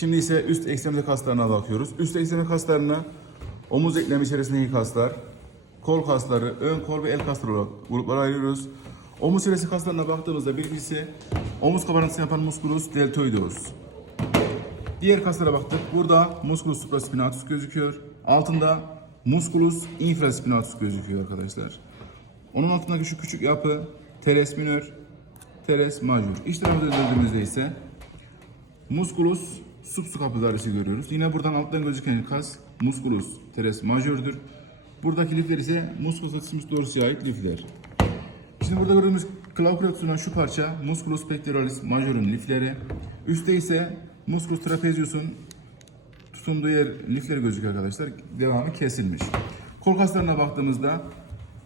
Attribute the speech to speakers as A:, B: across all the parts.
A: Şimdi ise üst ekstremite kaslarına bakıyoruz. Üst ekstremite kaslarına omuz eklemi içerisindeki kaslar, kol kasları, ön kol ve el kasları olarak gruplara ayırıyoruz. Omuz çenesi kaslarına baktığımızda birincisi omuz kabartısını yapan musculus deltoideus. Diğer kaslara baktık. Burada musculus supraspinatus gözüküyor. Altında musculus infraspinatus gözüküyor arkadaşlar. Onun altındaki şu küçük yapı teres minor, teres major. İç tarafa döndüğümüzde ise musculus subscapularis'i görüyoruz. Yine buradan alttan gözüken kas musculus teres majördür. Buradaki lifler ise musculus latissimus dorsi'ye ait lifler. Şimdi burada gördüğümüz clavicular şu parça musculus pectoralis major'un lifleri. Üstte ise musculus trapezius'un tutunduğu yer lifleri gözüküyor arkadaşlar. Devamı kesilmiş. Kol kaslarına baktığımızda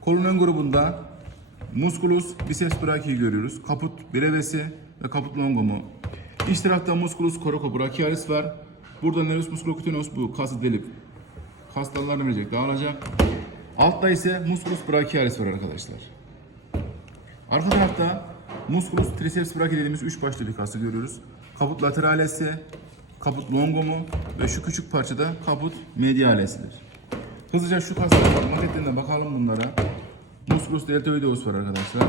A: kolun ön grubunda musculus biceps brachia'yı görüyoruz. Kaput brevesi ve kaput longumu. İç tarafta musculus coracobrachialis var. Burada nervus musculocutaneus bu kası delip kas dallarını verecek, dağılacak. Altta ise musculus brachialis var arkadaşlar. Arka tarafta musculus triceps brachii dediğimiz üç başlı bir kası görüyoruz. Kaput lateralesi, kaput longumu ve şu küçük parçada kaput medialesidir. Hızlıca şu kaslara maketlerine bakalım bunlara. Musculus deltoideus var arkadaşlar.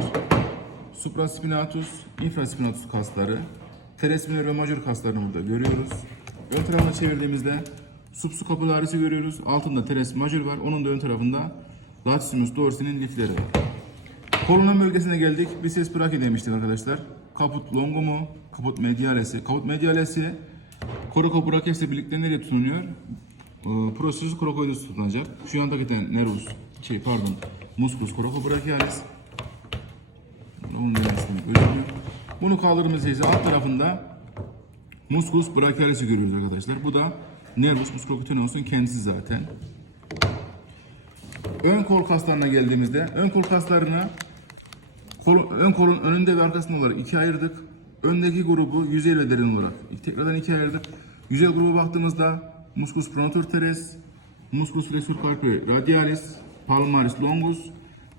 A: Supraspinatus, infraspinatus kasları. Teres minor ve major kaslarını burada görüyoruz. Ön tarafına çevirdiğimizde subscapularis'i görüyoruz. Altında teres major var. Onun da ön tarafında latissimus dorsi'nin lifleri var. Kolunun bölgesine geldik. Biceps brachii demiştik arkadaşlar. Kaput longumu, kaput medialesi. Kaput medialesi coracobrachialis ile birlikte nereye tutunuyor? Ee, Processus coracoideus tutunacak. Şu yandaki nervus, şey pardon, musculus coracobrachialis. Onun neresinde gözüküyor. Bunu kaldırdığımızda ise alt tarafında musculus brachialis'i görüyoruz arkadaşlar. Bu da nervus musculocutaneus'un kendisi zaten. Ön kol kaslarına geldiğimizde ön kol kaslarını kol, ön kolun önünde ve arkasında olarak ikiye ayırdık. Öndeki grubu yüzey ve derin olarak tekrardan ikiye ayırdık. Yüzey gruba baktığımızda musculus pronator teres, musculus flexor carpi radialis, palmaris longus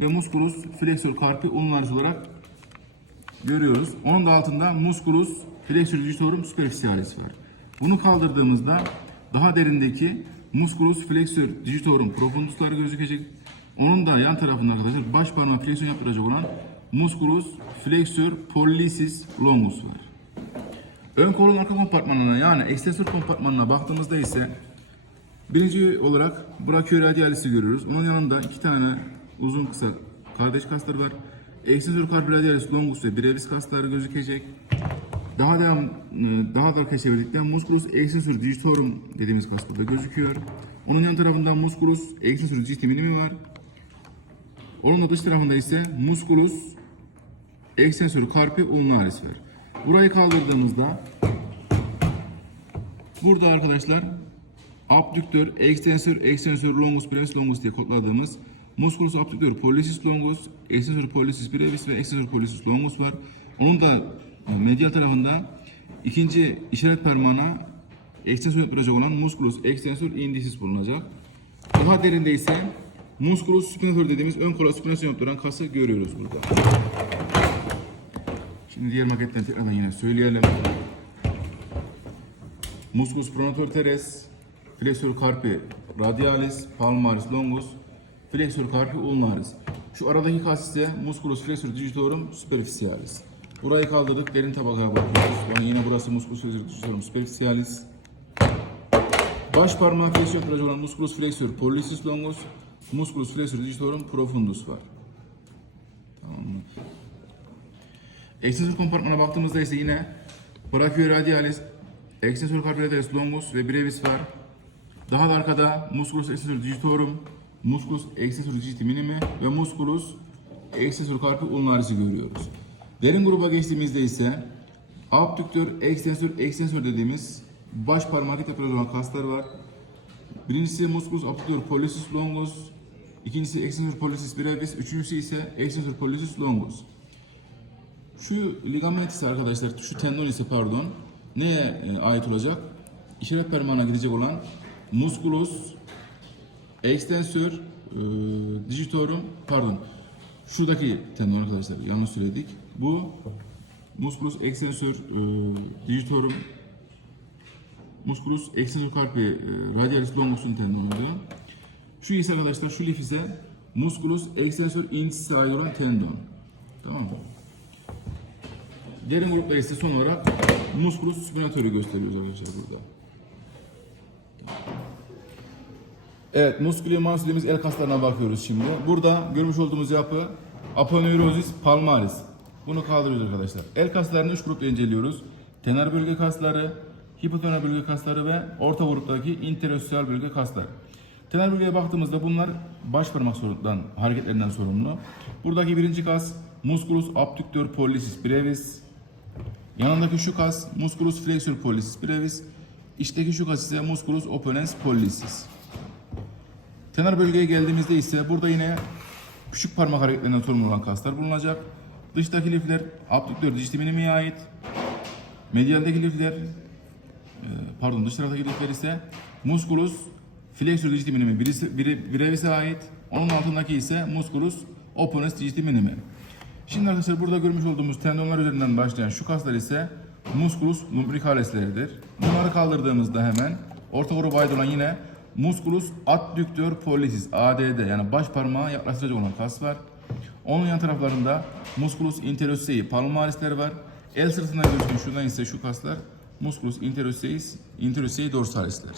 A: ve musculus flexor carpi ulnaris olarak görüyoruz. Onun da altında musculus flexor digitorum superficialis var. Bunu kaldırdığımızda daha derindeki musculus flexor digitorum profunduslar gözükecek. Onun da yan tarafında arkadaşlar baş parmağı fleksiyon yaptıracak olan musculus flexor pollicis longus var. Ön kolun arka kompartmanına yani ekstensör kompartmanına baktığımızda ise birinci olarak brachioradialis'i görüyoruz. Onun yanında iki tane uzun kısa kardeş kaslar var. Ekstensör carpi radialis longus ve brevis kasları gözükecek. Daha devam, daha da keşfedildikten musculus extensor digitorum dediğimiz kas burada gözüküyor. Onun yan tarafında musculus extensor digiti minimi var. Onun da dış tarafında ise musculus extensor carpi ulnaris var. Burayı kaldırdığımızda burada arkadaşlar abduktör, extensor, extensor longus, brevis longus diye kodladığımız musculus abductor pollicis longus, extensor pollicis brevis ve extensor pollicis longus var. Onun da e, medial tarafında ikinci işaret parmağına extensor yapılacak olan musculus extensor indicis bulunacak. Daha derinde ise musculus supinator dediğimiz ön kola supinasyon yaptıran kası görüyoruz burada. Şimdi diğer maketten tekrardan yine söyleyelim. Musculus pronator teres, flexor carpi radialis, palmaris longus, flexor carpi ulnaris. Şu aradaki kas ise musculus flexor digitorum superficialis. Burayı kaldırdık, derin tabakaya bakıyoruz. Yani yine burası musculus flexor digitorum superficialis. Baş parmağı fleksiyon yapılacak olan musculus flexor pollicis longus, musculus flexor digitorum profundus var. Tamam mı? Extensor kompartmana baktığımızda ise yine brachioradialis, extensor carpi radialis longus ve brevis var. Daha da arkada musculus extensor digitorum, musculus extensor digiti minimi ve musculus extensor carpi ulnaris'i görüyoruz. Derin gruba geçtiğimizde ise abduktör, extensor, extensor dediğimiz baş parmak yapılan olan kaslar var. Birincisi musculus abductor pollicis longus, ikincisi extensor pollicis brevis, üçüncüsü ise extensor pollicis longus. Şu ligament ise arkadaşlar, şu tendon ise pardon, neye e, ait olacak? İşaret parmağına gidecek olan musculus extensor e, digitorum, pardon, şuradaki tendon arkadaşlar, yanlış söyledik. Bu musculus extensor e, digitorum musculus extensor carpi e, radialis longus'un tendonu oluyor. Şu ise arkadaşlar şu lif ise musculus extensor incisorium tendon. Tamam mı? Derin grupta ise son olarak musculus spinatoru gösteriyoruz arkadaşlar burada. Evet, muskuli mansulimiz el kaslarına bakıyoruz şimdi. Burada görmüş olduğumuz yapı aponeurosis palmaris. Bunu kaldırıyoruz arkadaşlar. El kaslarını üç grupta inceliyoruz. Tenar bölge kasları, hipotenar bölge kasları ve orta gruptaki interosseal bölge kasları. Tenar bölgeye baktığımızda bunlar baş parmak sorundan, hareketlerinden sorumlu. Buradaki birinci kas musculus abductor pollicis brevis. Yanındaki şu kas musculus flexor pollicis brevis. İçteki şu kas ise musculus opponens pollicis. Tenar bölgeye geldiğimizde ise burada yine küçük parmak hareketlerinden sorumlu olan kaslar bulunacak. Dıştaki lifler abduktör diş minimiye ait. Medialdeki lifler e, pardon dış taraftaki lifler ise musculus flexor digiti minimi birisi, biri, birevise ait. Onun altındaki ise musculus opponens digiti minimi. Şimdi arkadaşlar burada görmüş olduğumuz tendonlar üzerinden başlayan şu kaslar ise musculus lumbricalesleridir. Bunları kaldırdığımızda hemen orta gruba ait olan yine musculus adductor pollicis ADD yani baş parmağa yaklaştıracak olan kas var. Onun yan taraflarında musculus interossei palmarisler var. El sırtına gözükün şuradan ise şu kaslar musculus interossei interossei dorsalisler.